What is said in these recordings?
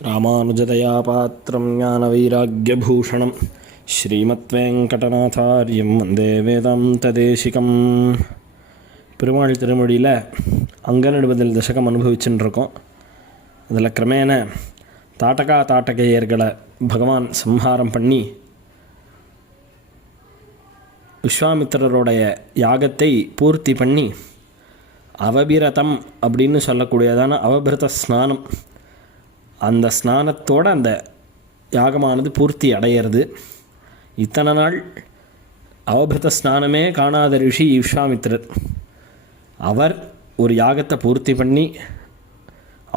ராமானுஜதயா பாத்திரம் ஞானவைராக்கியபூஷணம் ஸ்ரீமத்வேங்கடநாதாரியம் வந்தே வேதாந்ததேசிகம் பெருமாள் திருமொழியில் அங்கநடுவதில் தசகம் அனுபவிச்சுன்னு இருக்கோம் அதில் கிரமேண தாட்டகா தாட்டகையர்களை பகவான் சம்ஹாரம் பண்ணி விஸ்வாமித்திரருடைய யாகத்தை பூர்த்தி பண்ணி அவபிரதம் அப்படின்னு சொல்லக்கூடியதான அவபிரத ஸ்நானம் அந்த ஸ்நானத்தோட அந்த யாகமானது பூர்த்தி அடையிறது. இத்தனை நாள் அவபிரத ஸ்நானமே காணாத ரிஷி விஸ்வாமித்திரர் அவர் ஒரு யாகத்தை பூர்த்தி பண்ணி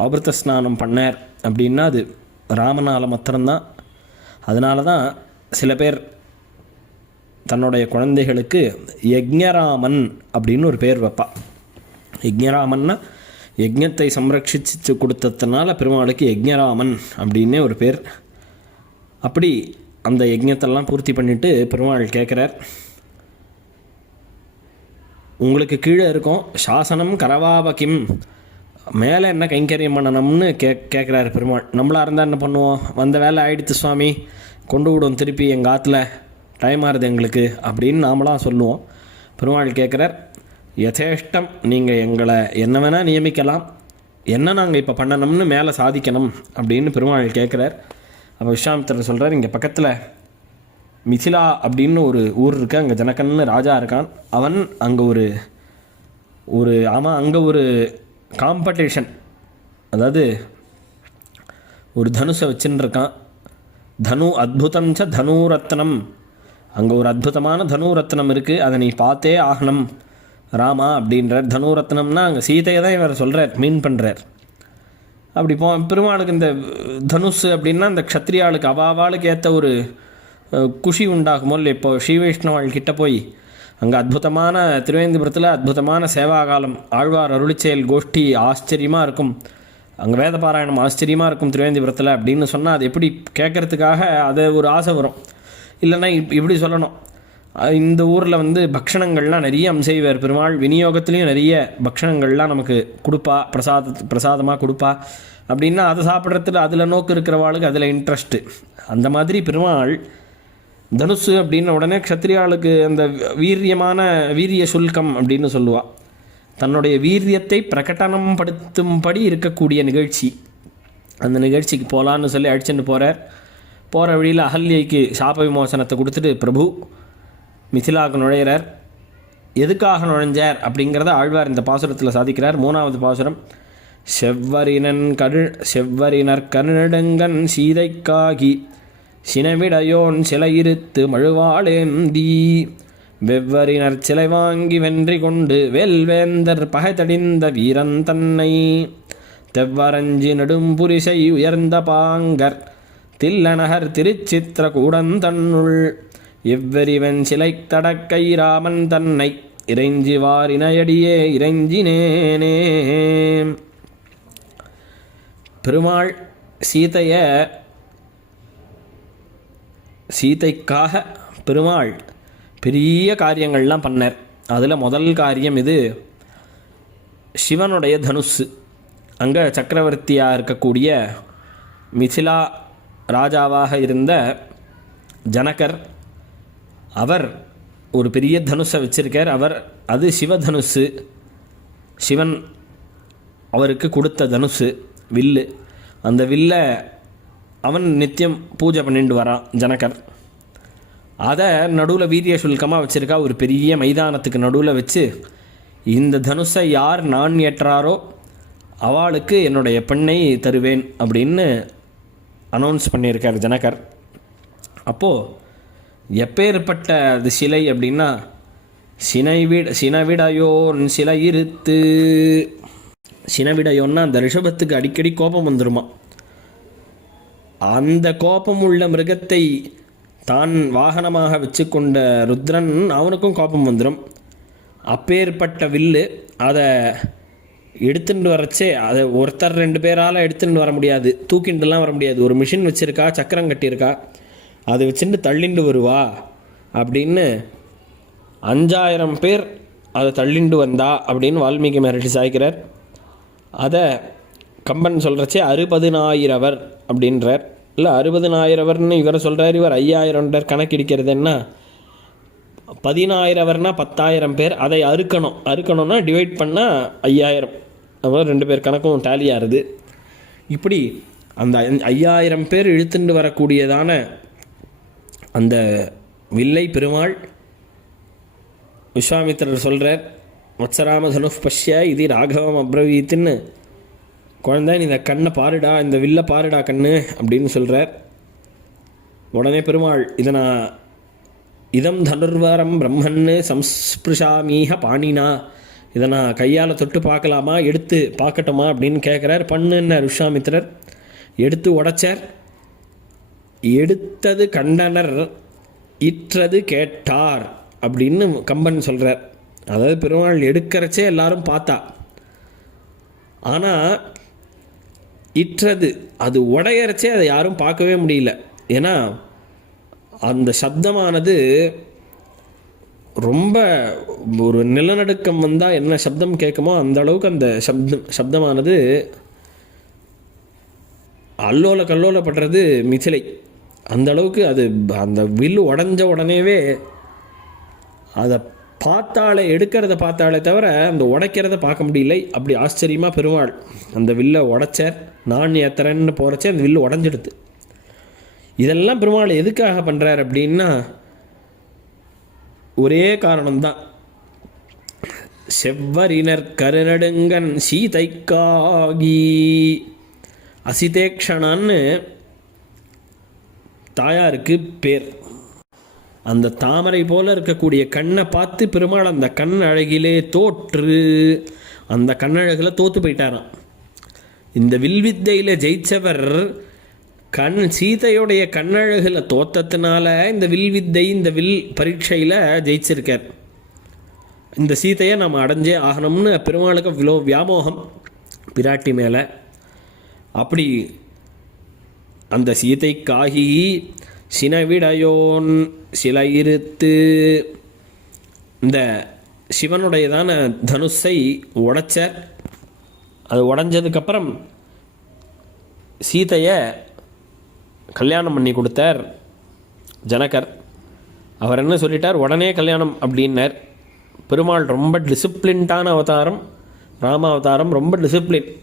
அவபிரத ஸ்நானம் பண்ணார் அப்படின்னா அது ராமனால் மாத்திரம்தான். அதனால தான் சில பேர் தன்னுடைய குழந்தைகளுக்கு யஜ்ஞராமன் அப்படின்னு ஒரு பேர் வைப்பா. யஜ்ஞராமன்னா யஜ்ஞத்தை சம்ரட்சிச்சு கொடுத்ததுனால பெருமாளுக்கு யஜ்ஞராமன் அப்படின்னே ஒரு பேர். அப்படி அந்த யஜ்ஞத்தெல்லாம் பூர்த்தி பண்ணிட்டு பெருமாள் கேட்குறார் உங்களுக்கு கீழே இருக்கும் சாசனம் கரவாபகிம் மேலே என்ன கைங்கரியம் பண்ணணும்னு கே கேட்குறாரு பெருமாள். நம்மளாக இருந்தால் என்ன பண்ணுவோம்? வந்த வேலை ஆயிடுத்து சுவாமி கொண்டு விடும் திருப்பி எங்கள் ஆற்றுல டைம் ஆகுது எங்களுக்கு அப்படின்னு நாமளாக சொல்லுவோம். பெருமாள் கேட்குறார் யதேஷ்டம். நீங்கள் எங்களை என்ன வேணால் நியமிக்கலாம். என்ன நாங்கள் இப்போ பண்ணணும்னு மேலே சாதிக்கணும் அப்படின்னு பெருமாள் கேட்குறார் அப்போ விஸ்வாமித்திரர் சொல்கிறார் இங்கே பக்கத்தில் மிथिலா அப்படின்னு ஒரு ஊர் இருக்கு. அங்கே ஜனகன்னு ராஜா இருக்கான். அவன் அங்கே ஒரு ஒரு ஆமாம் அங்கே ஒரு காம்படிஷன் அதாவது ஒரு தனுஷை வச்சுன்னு இருக்கான் தனு அத்புதம் ச தனுரத்னம். அங்கே ஒரு அற்புதமான தனுரத்னம் இருக்குது அதை நீ பார்த்தே ஆகணும். ராமா அப்படின்றார். தனுரத்னம்னா அங்கே சீதையை தான் இவர் சொல்கிறார் மீன் பண்ணுறார் அப்படி போ பெருமாளுக்கு இந்த தனுஷ் அப்படின்னா இந்த க்ஷத்ரியாளுக்கு அவாவாளுக்கு ஏற்ற ஒரு குஷி உண்டாகுமோ இல்லை இப்போ ஸ்ரீ வைஷ்ணவாள் கிட்ட போய் அங்கே அற்புதமான திருவேந்திபுரத்தில் அற்புதமான சேவாகாலம் ஆழ்வார் அருளிச்செயல் கோஷ்டி ஆச்சரியமாக இருக்கும். அங்கே வேத பாராயணம் ஆச்சரியமாக இருக்கும் திருவேந்திபுரத்தில் அப்படின்னு சொன்னால் அது எப்படி கேட்கறதுக்காக அது ஒரு ஆசை வரும். இல்லைன்னா இப் இப்படி சொல்லணும். இந்த ஊரில் வந்து பக்ஷணங்கள்லாம் நிறைய அம்சைவர் பெருமாள் விநியோகத்துலேயும் நிறைய பக்ஷணங்கள்லாம் நமக்கு கொடுப்பா பிரசாத பிரசாதமாக கொடுப்பா. அப்படின்னா அதை சாப்பிட்றதுல அதில் நோக்கு இருக்கிறவாளுக்கு அதில் இன்ட்ரெஸ்ட்டு அந்த மாதிரி பெருமாள் தனுசு அப்படின்ன உடனே க்ஷத்ரியாளுக்கு அந்த வீரியமான வீரிய சுல்கம் அப்படின்னு சொல்லுவாள் தன்னுடைய வீரியத்தை பிரகடனம் படுத்தும்படி இருக்கக்கூடிய நிகழ்ச்சி. அந்த நிகழ்ச்சிக்கு போகலான்னு சொல்லி அழிச்சுட்டு போகிறார் போகிற வழியில் அகல்யைக்கு சாப விமோசனத்தை கொடுத்துட்டு பிரபு மிதிலாவுக்கு நுழைகிறார் எதுக்காக நுழைஞ்சார் அப்படிங்கிறத ஆழ்வார் இந்த பாசுரத்தில் சாதிக்கிறார். மூணாவது பாசுரம் செவ்வரினன் கரு செவ்வரினர் கருநெடுங்கன் சீதைக்காகி சினவிடையோன் சிலையிருத்து மழுவாளேந்தி வெவ்வரினர் சிலை வாங்கி வென்றி கொண்டு வேல்வேந்தர் பகைதடிந்த வீரன் தன்னை. தெவ்வரஞ்சி நெடும்புரிசை உயர்ந்த பாங்கர் தில்லநகர் திருச்சித்திர கூடந்தன்னுள் இவ்வெறிவன் சிலை தடக்கை ராமன் தன்னை இறைஞ்சி வாரினையடியே இறைஞ்சினேனே. பெருமாள் சீதைய சீதைக்காக பெருமாள் பெரிய காரியங்கள்லாம் பண்ணார். அதில் முதல் காரியம் இது சிவனுடைய தனுசு. அங்கே சக்கரவர்த்தியாக இருக்கக்கூடிய மிசிலா ராஜாவாக இருந்த ஜனகர் அவர் ஒரு பெரிய தனுஷை வச்சுருக்கார். அவர் அது சிவதனுசு. சிவன் அவருக்கு கொடுத்த தனுசு வில்லு. அந்த வில்லை அவன் நித்தியம் பூஜை பண்ணிட்டு வரான் ஜனகர். அதை நடுவில் வீரிய சுல்கமாக வச்சுருக்கா. ஒரு பெரிய மைதானத்துக்கு நடுவில் வச்சு இந்த தனுஷை யார் நான் ஏற்றாரோ அவளுக்கு என்னுடைய பெண்ணை தருவேன் அப்படின்னு அனௌன்ஸ் பண்ணியிருக்கார் ஜனகர். அப்போது எப்பேற்பட்ட அது சிலை அப்படின்னா சினைவிட சினவிடையோன் சிலை இருத்து. சினவிடையோன்னா அந்த ரிஷபத்துக்கு அடிக்கடி கோபம் வந்துடுமா அந்த கோபம் உள்ள மிருகத்தை தான் வாகனமாக வச்சு கொண்ட ருத்ரன் அவனுக்கும் கோபம் வந்துடும் அப்பேற்பட்ட வில்லு அதை எடுத்துட்டு வரச்சே அதை ஒருத்தர் ரெண்டு பேரால் எடுத்துட்டு வர முடியாது. தூக்கிண்டுலாம் வர முடியாது. ஒரு மிஷின் வச்சுருக்கா சக்கரம் கட்டியிருக்கா. அதை வச்சுட்டு தள்ளிண்டு வருவா? அப்படின்னு அஞ்சாயிரம் பேர் அதை தள்ளிண்டு வந்தா அப்படின்னு வால்மீகி மகரிஷி சாய்க்கிறார். அதை கம்பன் சொல்கிறச்சே அறுபதினாயிரவர் அப்படின்றார். இல்லை அறுபதினாயிரவர்னு இவரை சொல்கிறார் இவர் ஐயாயிரம்ன்றார். கணக்கிடிக்கிறது என்ன? பதினாயிரவர்னா பத்தாயிரம் பேர் அதை அறுக்கணும். அறுக்கணும்னா டிவைட் பண்ணால் ஐயாயிரம். அப்புறம் ரெண்டு பேர் கணக்கும் டேலி ஆறுது. இப்படி அந்த ஐயாயிரம் பேர் இழுத்துண்டு வரக்கூடியதான அந்த வில்லை பெருமாள் விஸ்வாமித்திரர் சொல்கிறார் வத்சராம தனுஷ் பஷ்ய இது ராகவம் அப்ரவீத்துன்னு. குழந்தை நீ இந்த கண்ணை பாருடா இந்த வில்லை பாருடா கண்ணு அப்படின்னு சொல்கிறார் உடனே பெருமாள் இதை நான் இதம் தனுர்வரம் பிரம்மன்னு சம்ஸ்பிருஷாமீக பாணினா. இதை நான் கையால் தொட்டு பார்க்கலாமா? எடுத்து பார்க்கட்டுமா? அப்படின்னு கேட்குறார் பண்ணுன்னார் விஸ்வாமித்திரர். எடுத்து உடைச்சார். எடுத்தது கண்டனர் இற்றது கேட்டார் அப்படின்னு கம்பன் சொல்கிறார் அதாவது பெருமாள் எடுக்கிறச்சே எல்லாரும் பார்த்தா. ஆனால் இற்றது அது உடையறச்சே அதை யாரும் பார்க்கவே முடியல. ஏன்னா அந்த சப்தமானது ரொம்ப ஒரு நிலநடுக்கம் வந்தால் என்ன சப்தம் கேட்குமோ அந்த அளவுக்கு அந்த சப்தம் சப்தமானது அல்லோல கல்லோலப்படுறது மிச்சிலை அந்த அளவுக்கு அது அந்த வில்லு உடஞ்ச உடனேவே அதை பார்த்தாலே எடுக்கிறத பார்த்தாலே தவிர அந்த உடைக்கிறத பார்க்க முடியல. அப்படி ஆச்சரியமாக பெருமாள் அந்த வில்லை உடைச்சார். நான் ஏத்துறேன்னு போகிறச்சே அந்த வில்லு உடஞ்சிடுது இதெல்லாம் பெருமாள் எதுக்காக பண்ணுறார் அப்படின்னா ஒரே காரணம்தான். செவ்வரினர் கருநடுங்கன் சீதைக்காகி அசிதேக்ஷணான்னு தாயாருக்கு பேர். அந்த தாமரை போல இருக்கக்கூடிய கண்ணை பார்த்து பெருமாள் அந்த கண் அழகிலே தோற்று அந்த கண்ணழகில் தோற்று போயிட்டாராம். இந்த வில்வித்தையில் ஜெயித்தவர் கண் சீதையுடைய கண்ணழகில் தோத்தத்தினால இந்த வில்வித்தை இந்த வில் பரீட்சையில் ஜெயிச்சிருக்கார். இந்த சீதையை நம்ம அடைஞ்சே ஆகணும்னு பெருமாளுக்கு இவ்வளோ வியாமோகம் பிராட்டி மேலே. அப்படி அந்த சீதைக்காகி சினவிடையோன் சில இருத்து இந்த சிவனுடையதான தனுஷை உடைச்சார் அது உடஞ்சதுக்கப்புறம் சீதையை கல்யாணம் பண்ணி கொடுத்தார் ஜனகர். அவர் என்ன சொல்லிட்டார்? உடனே கல்யாணம் அப்படின்னார். பெருமாள் ரொம்ப டிசிப்ளின்டான அவதாரம் ராம அவதாரம் ரொம்ப டிசிப்ளின்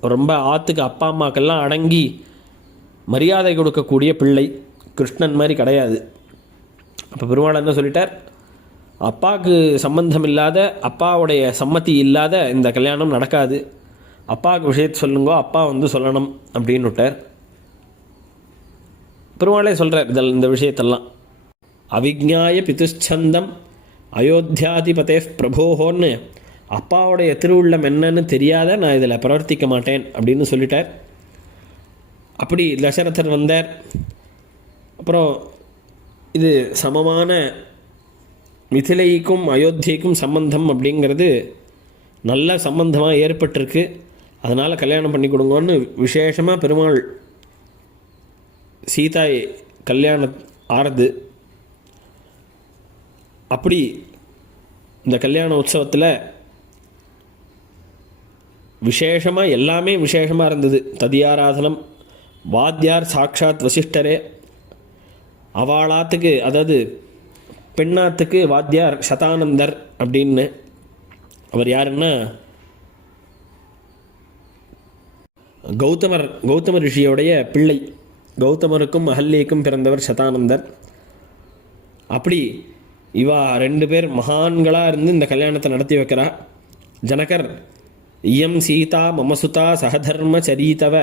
ரொம்ப ஆற்றுக்கு அப்பா அம்மாக்கெல்லாம் அடங்கி மரியாதை கொடுக்கக்கூடிய பிள்ளை கிருஷ்ணன் மாதிரி கிடையாது. அப்போ பெருமாள் என்ன சொல்லிட்டார்? அப்பாவுக்கு சம்பந்தம் இல்லாத அப்பாவுடைய சம்மதி இல்லாத இந்த கல்யாணம் நடக்காது. அப்பாவுக்கு விஷயத்தை சொல்லுங்கோ அப்பா வந்து சொல்லணும் அப்படின்னு விட்டார் பெருமாளே சொல்கிறார் இதில் இந்த விஷயத்தெல்லாம். அவிஜ்ஞாய பிதுச்சந்தம் அயோத்தியாதிபதே பிரபோஹோன்னு அப்பாவுடைய திருவுள்ளம் என்னன்னு தெரியாத நான் இதில் பிரவர்த்திக்க மாட்டேன் அப்படின்னு சொல்லிட்டார். அப்படி தசரதர் வந்தார். அப்புறம் இது சமமான மிதிலைக்கும் அயோத்தியைக்கும் சம்பந்தம் அப்படிங்கிறது நல்ல சம்பந்தமாக ஏற்பட்டிருக்கு. அதனால் கல்யாணம் பண்ணி கொடுங்கன்னு விசேஷமாக பெருமாள் சீதாய் கல்யாண ஆறுது அப்படி இந்த கல்யாண உற்சவத்தில் விசேஷமாக எல்லாமே விசேஷமாக இருந்தது. ததியாராதனம் வாத்தியார் சாக்ஷாத் வசிஷ்டரே அவாளாத்துக்கு அதாவது பெண்ணாத்துக்கு வாத்தியார் சதானந்தர் அப்படின்னு அவர் யாருன்னா கௌதமர் கௌதம ரிஷியோடைய பிள்ளை கௌதமருக்கும் அஹல்யைக்கும் பிறந்தவர் சதானந்தர். அப்படி இவா ரெண்டு பேர் மகான்களாக இருந்து இந்த கல்யாணத்தை நடத்தி வைக்கிறா. ஜனகர் இயம் சீதா மமசுதா சகதர்ம சரீதவ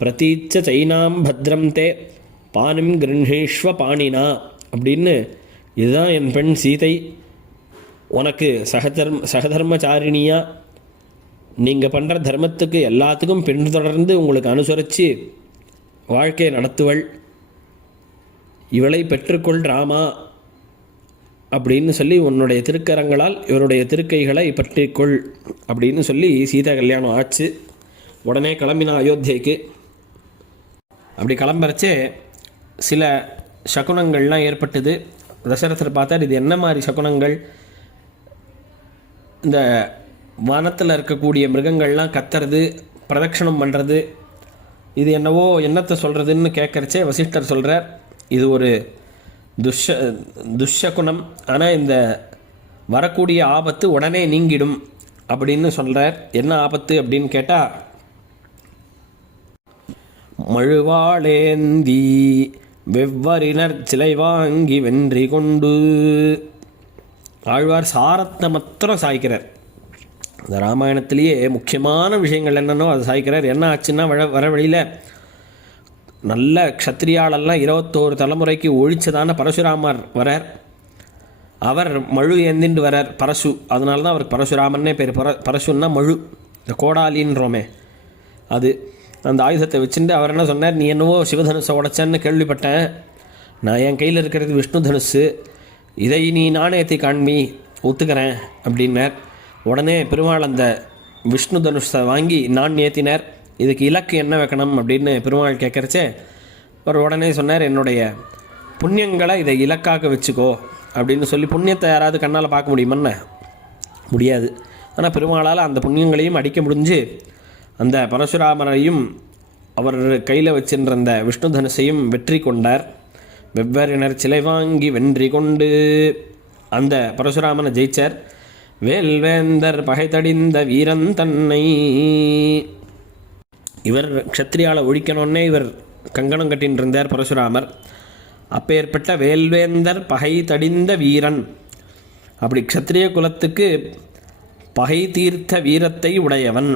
பிரதீச்ச சைனாம் பத்ரம் தே பானிம் கிருஹேஷ்வ பாணினா அப்படின்னு இதுதான் என் பெண் சீதை. உனக்கு சகதர்ம சகதர்மச்சாரிணியாக நீங்கள் பண்ணுற தர்மத்துக்கு எல்லாத்துக்கும் பின்தொடர்ந்து உங்களுக்கு அனுசரித்து வாழ்க்கையை நடத்துவள். இவளை பெற்றுக்கொள் ராமா அப்படின்னு சொல்லி உன்னுடைய திருக்கரங்களால் இவருடைய திருக்கைகளை பற்றிக்கொள் அப்படின்னு சொல்லி சீதா கல்யாணம் ஆச்சு. உடனே கிளம்பினா அயோத்தியைக்கு. அப்படி கிளம்புறச்சே சில சகுனங்கள்லாம் ஏற்பட்டது. தசரத்தில் பார்த்தார் இது என்ன மாதிரி சகுனங்கள்? இந்த வனத்தில் இருக்கக்கூடிய மிருகங்கள்லாம் கத்துறது பிரதட்சணம் பண்ணுறது இது என்னவோ என்னத்தை சொல்கிறதுன்னு கேட்குறச்சே வசிஷ்டர் சொல்கிறார் இது ஒரு துஷ துஷகுணம். ஆனால் இந்த வரக்கூடிய ஆபத்து உடனே நீங்கிடும் அப்படின்னு சொல்கிறார் என்ன ஆபத்து அப்படின்னு கேட்டால் மழுவாளேந்தி வெவ்வரினர் சிலை வாங்கி வென்றி கொண்டு. ஆழ்வார் சாரத்தை மாத்திரம் சாய்க்கிறார். இந்த ராமாயணத்திலேயே முக்கியமான விஷயங்கள் என்னென்னோ அதை சாய்க்கிறார். என்ன ஆச்சுன்னா வர வர வழியில் நல்ல க்ஷத்ரியாலெல்லாம் இருபத்தோரு தலைமுறைக்கு ஒழிச்சதான பரசுராமர் வரார். அவர் மழு ஏந்திண்டு வரார் பரசு. அதனால தான் அவருக்கு பரசுராமன்னே பேர். பர பரசுன்னா மழு. இந்த கோடாலின்றோமே. அது அந்த ஆயுதத்தை வச்சுட்டு அவர் என்ன சொன்னார் நீ என்னவோ சிவதனுசை உடைச்சேன்னு கேள்விப்பட்டேன். நான் என் கையில் இருக்கிறது விஷ்ணு தனுசு. இதை நீ நாணயத்தை காண்பி ஒத்துக்கிறேன் அப்படின்னார். உடனே பெருமாள் அந்த விஷ்ணு தனுஷை வாங்கி நான் ஏற்றினார் இதுக்கு இலக்கு என்ன வைக்கணும்? அப்படின்னு பெருமாள் கேட்குறச்சே அவர் உடனே சொன்னார் என்னுடைய புண்ணியங்களை இதை இலக்காக வச்சுக்கோ அப்படின்னு சொல்லி புண்ணியத்தை யாராவது கண்ணால் பார்க்க முடியுமண்ண முடியாது. ஆனால் பெருமாளால் அந்த புண்ணியங்களையும் அடிக்க முடிஞ்சு அந்த பரசுராமரையும் அவர் கையில் வச்சிருந்த அந்த விஷ்ணு தனுசையும் வெற்றி கொண்டார். வெவ்வேறினர் சிலை வாங்கி வென்றி கொண்டு அந்த பரசுராமனை ஜெயிச்சார். வேல்வேந்தர் பகைத்தடிந்த வீரன் தன்னை. இவர் க்ஷத்ரியால ஒழிக்கணுன்னே இவர் கங்கணம் கட்டின்னு இருந்தார் பரசுராமர். அப்பேற்பட்ட வேல்வேந்தர் பகை தடிந்த வீரன். அப்படி க்ஷத்ரிய குலத்துக்கு பகை தீர்த்த வீரத்தை உடையவன்.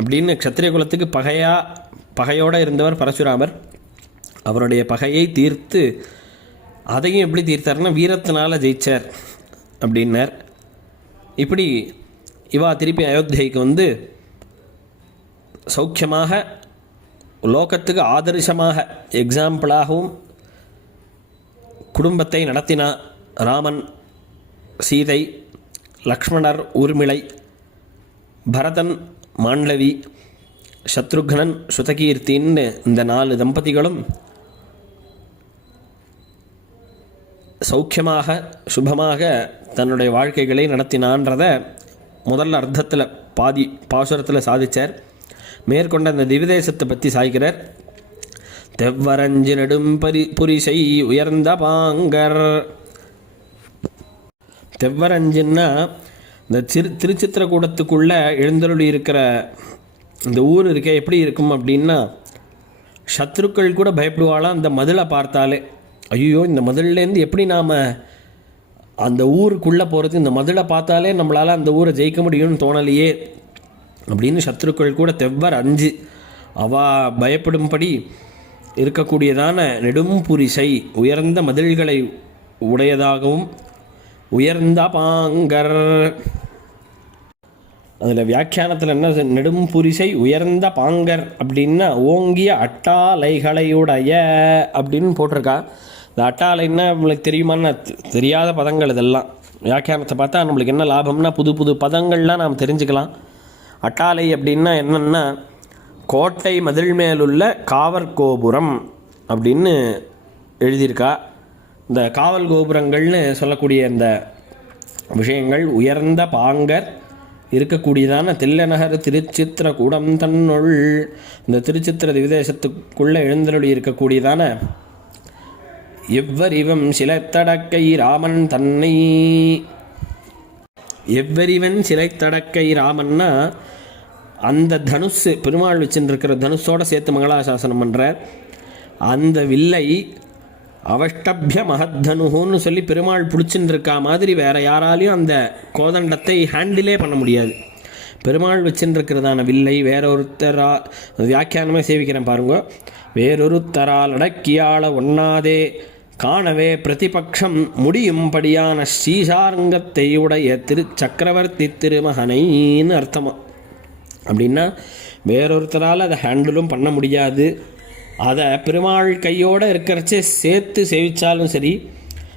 அப்படின்னு க்ஷத்திரிய குலத்துக்கு பகையா பகையோடு இருந்தவர் பரசுராமர். அவருடைய பகையை தீர்த்து அதையும் எப்படி தீர்த்தார்னா வீரத்தினால் ஜெயிச்சார் அப்படின்னார். இப்படி இவா திருப்பி அயோத்தியைக்கு வந்து சௌக்கியமாக லோகத்துக்கு ஆதர்சமாக எக்ஸாம்பிளாகவும் குடும்பத்தை நடத்தினா ராமன் சீதை லக்ஷ்மணர் ஊர்மிளை பரதன் மாண்டவி சத்ருக்னன் சுதகீர்த்தின்னு இந்த நாலு தம்பதிகளும் சௌக்கியமாக சுபமாக தன்னுடைய வாழ்க்கைகளை நடத்தினான்றத முதல் அர்த்தத்தில் பாதி பாசுரத்தில் சாதித்தார் மேற்கொண்ட அந்த திவிதேசத்தை பற்றி சாய்க்கிறார். தெவ்வரஞ்சு நெடும் பரி புரிசை உயர்ந்த பாங்கர். தெவ்வரஞ்சுன்னா இந்த திரு திருச்சித்திரக்கூடத்துக்குள்ளே எழுந்தருளி இருக்கிற இந்த ஊர் இருக்கே எப்படி இருக்கும் அப்படின்னா சத்ருக்கள் கூட பயப்படுவாளாம் அந்த மதிலை பார்த்தாலே. ஐயோ இந்த மதில்லேருந்து எப்படி நாம் அந்த ஊருக்குள்ளே போகிறது இந்த மதிலை பார்த்தாலே நம்மளால் அந்த ஊரை ஜெயிக்க முடியும்னு தோணலையே. அப்படின்னு சத்ருக்கள் கூட தெவ்வர் அஞ்சு. அவா பயப்படும்படி இருக்கக்கூடியதான நெடும் புரிசை உயர்ந்த மதில்களை உடையதாகவும் உயர்ந்த பாங்கர் அதில் வியாக்கியானத்தில் என்ன நெடும் புரிசை உயர்ந்த பாங்கர் அப்படின்னா ஓங்கிய அட்டாலைகளையுடைய அப்படின்னு போட்டிருக்கா. இந்த அட்டாலைன்னா நம்மளுக்கு தெரியுமான்னு தெரியாத பதங்கள் இதெல்லாம். வியாக்கியானத்தை பார்த்தா நம்மளுக்கு என்ன லாபம்னா புது புது பதங்கள்லாம் நாம் தெரிஞ்சுக்கலாம். அட்டாலை அப்படின்னா என்னென்னா கோட்டை மதில் மேலுள்ள காவற் கோபுரம் அப்படின்னு எழுதியிருக்கா. இந்த காவல் கோபுரங்கள்னு சொல்லக்கூடிய இந்த விஷயங்கள் உயர்ந்த பாங்கர் இருக்கக்கூடியதான தில்லநகர் திருச்சித்திரகூடம் தன்னுள். இந்த திருச்சித்திர விதேசத்துக்குள்ளே எழுந்தருளி இருக்கக்கூடியதான எவ்வரிவம் சிலைத்தடக்கை ராமன் தன்னை. எவ்வரிவன் சிலைத்தடக்கை ராமன்னா அந்த தனுசு பெருமாள் வச்சுருக்கிற தனுஷோட சேர்த்து மங்களாசாசனம் பண்ணுற அந்த வில்லை அவஷ்டபிய மகத்தனுகோன்னு சொல்லி பெருமாள் பிடிச்சின்னு இருக்கா மாதிரி வேற யாராலையும் அந்த கோதண்டத்தை ஹேண்டிலே பண்ண முடியாது. பெருமாள் வச்சுருக்கிறதான வில்லை வேறொருத்தரா வியாக்கியானமே சேவிக்கிறேன் பாருங்க. வேறொருத்தரால் அடக்கியாள ஒண்ணாதே காணவே பிரதிபக்ஷம் முடியும்படியான ஸ்ரீசாரங்கத்தை உடைய திரு சக்கரவர்த்தி திருமகனைன்னு அர்த்தமா. அப்படின்னா வேறொருத்தரால் அதை ஹேண்டிலும் பண்ண முடியாது. அதை பெருமாள் கையோடு இருக்கிறச்சே சேர்த்து சேவித்தாலும் சரி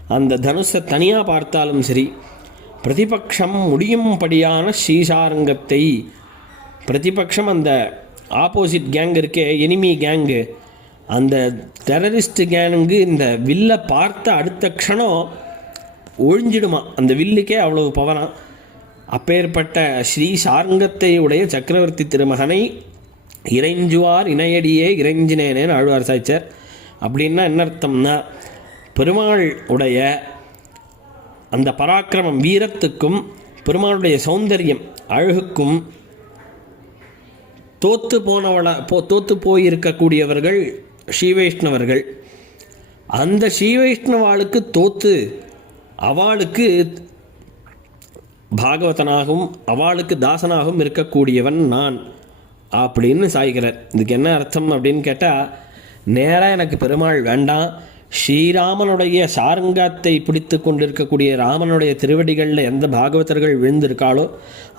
அந்த தனுஷை தனியாக பார்த்தாலும் சரி பிரதிபக்ஷம் முடியும்படியான ஸ்ரீசாரங்கத்தை பிரதிபக்ஷம் அந்த ஆப்போசிட் கேங் இருக்கே எனிமி கேங்கு அந்த டெரரிஸ்ட் கேங்கு இந்த வில்லை பார்த்த அடுத்த க்ஷணம் ஒழிஞ்சிடுமா? அந்த வில்லுக்கே அவ்வளவு பவராம் அப்பேற்பட்ட ஸ்ரீ சார்ங்கத்தை உடைய சக்கரவர்த்தி திருமகனை இறைஞ்சுவார் இணையடியே இறைஞ்சினேனேன்னு ஆழ்வார் சாய்ச்சர். அப்படின்னா என்ன அர்த்தம்னா பெருமாள் உடைய அந்த பராக்கிரமம் வீரத்துக்கும் பெருமாளுடைய சௌந்தரியம் அழகுக்கும் தோத்து போனவள போ தோத்து போயிருக்கக்கூடியவர்கள் ஸ்ரீவைஷ்ணவர்கள். அந்த ஸ்ரீவைஷ்ணவாளுக்கு தோத்து அவளுக்கு பாகவதனாகவும் அவளுக்கு தாசனாகவும் இருக்கக்கூடியவன் நான். அப்படின்னு சாய்கிறார். இதுக்கு என்ன அர்த்தம் அப்படின்னு கேட்டால் நேராக எனக்கு பெருமாள் வேண்டாம். ஸ்ரீராமனுடைய சாரங்கத்தை பிடித்து கொண்டிருக்கக்கூடிய ராமனுடைய திருவடிகளில் எந்த பாகவதர்கள் விழுந்திருக்காளோ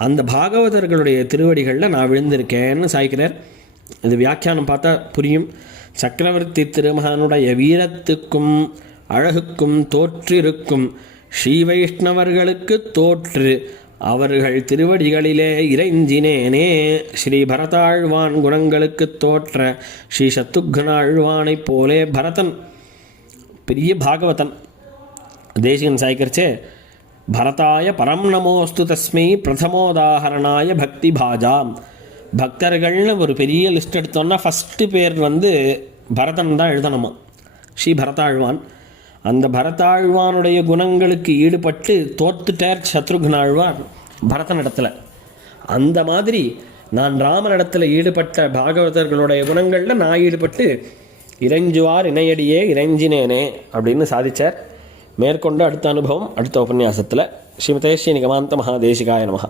அந்த பாகவதர்களுடைய திருவடிகளில் நான் விழுந்திருக்கேன்னு சாய்க்கிறார் இது வியாக்கியானம் பார்த்தா புரியும். சக்கரவர்த்தி திருமகனுடைய வீரத்துக்கும் அழகுக்கும் தோற்றிருக்கும். ஸ்ரீ வைஷ்ணவர்களுக்கு தோற்று அவர்கள் திருவடிகளிலே இறைஞ்சினேனே. ஸ்ரீ பரதாழ்வான் குணங்களுக்கு தோற்ற ஸ்ரீ சத்துக்னாழ்வானைப் போலே பரதன் பெரிய பாகவதன் தேசிகன் சாய்க்கரிச்சே. பரதாய பரம் நமோஸ்து தஸ்மை பிரதமோதாகரணாய பக்தி பாஜாம். பக்தர்கள்னு ஒரு பெரிய லிஸ்ட் எடுத்தோன்னா ஃபஸ்ட்டு பேர் வந்து பரதன் தான் எழுதணுமா? ஸ்ரீ பரதாழ்வான் அந்த பரதாழ்வானுடைய குணங்களுக்கு ஈடுபட்டு தோத்துட்டார் சத்ருக்னாழ்வான் பரதனிடத்தில். அந்த மாதிரி நான் ராமனிடத்தில் ஈடுபட்ட பாகவதர்களுடைய குணங்களில் நான் ஈடுபட்டு இறைஞ்சுவார் இணையடியே இறைஞ்சினேனே அப்படின்னு சாதித்தார் மேற்கொண்டு அடுத்த அனுபவம் அடுத்த உபன்யாசத்தில் ஸ்ரீமதே ஸ்ரீ நிகமாந்த மகாதேசிகாய நமகா